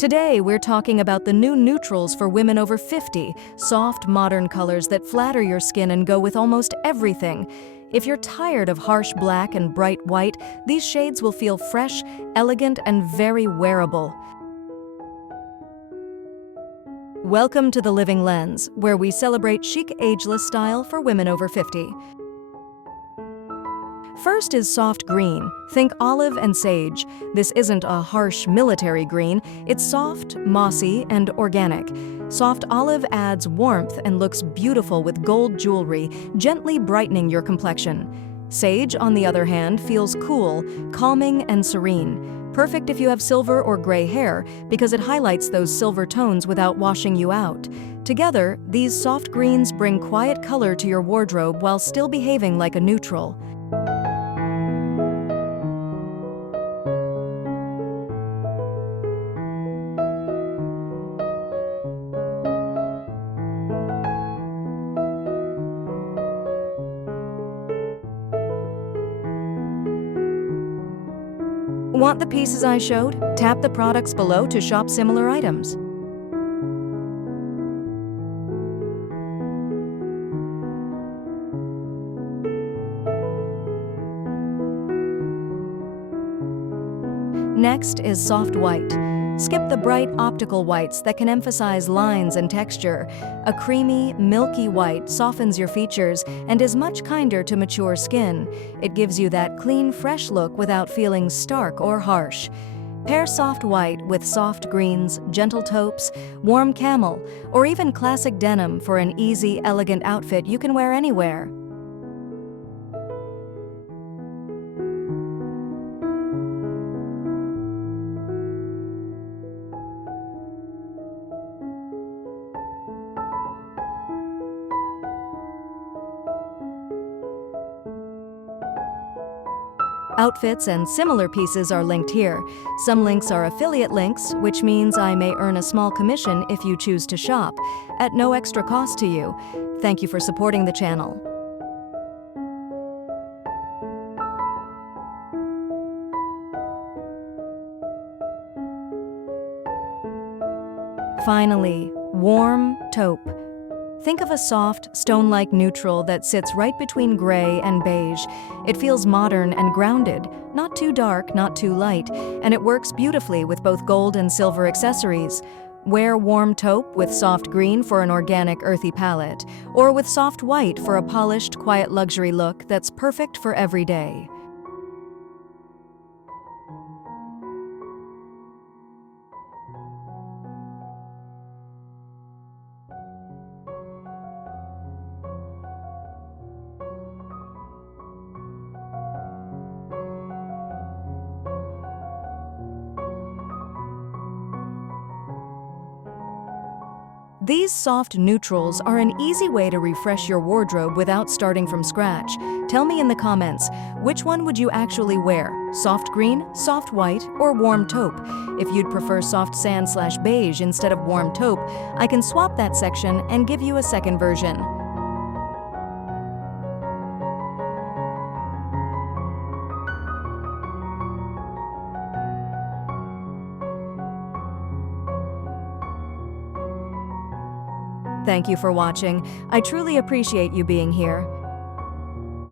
Today, we're talking about the new neutrals for women over 50, soft, modern colors that flatter your skin and go with almost everything. If you're tired of harsh black and bright white, these shades will feel fresh, elegant, and very wearable. Welcome to The Living Lens, where we celebrate chic, ageless style for women over 50. First is soft green. Think olive and sage. This isn't a harsh military green. It's soft, mossy, and organic. Soft olive adds warmth and looks beautiful with gold jewelry, gently brightening your complexion. Sage, on the other hand, feels cool, calming, and serene. Perfect if you have silver or gray hair because it highlights those silver tones without washing you out. Together, these soft greens bring quiet color to your wardrobe while still behaving like a neutral. Want the pieces I showed? Tap the products below to shop similar items. Next is soft white. Skip the bright optical whites that can emphasize lines and texture. A creamy, milky white softens your features and is much kinder to mature skin. It gives you that clean, fresh look without feeling stark or harsh. Pair soft white with soft greens, gentle taupes, warm camel, or even classic denim for an easy, elegant outfit you can wear anywhere. Outfits and similar pieces are linked here. Some links are affiliate links, which means I may earn a small commission if you choose to shop, at no extra cost to you. Thank you for supporting the channel. Finally, warm taupe. Think of a soft, stone-like neutral that sits right between gray and beige. It feels modern and grounded, not too dark, not too light, and it works beautifully with both gold and silver accessories. Wear warm taupe with soft green for an organic, earthy palette, or with soft white for a polished, quiet luxury look that's perfect for every day. These soft neutrals are an easy way to refresh your wardrobe without starting from scratch. Tell me in the comments, which one would you actually wear? Soft green, soft white, or warm taupe? If you'd prefer soft sand/beige instead of warm taupe, I can swap that section and give you a second version. Thank you for watching. I truly appreciate you being here.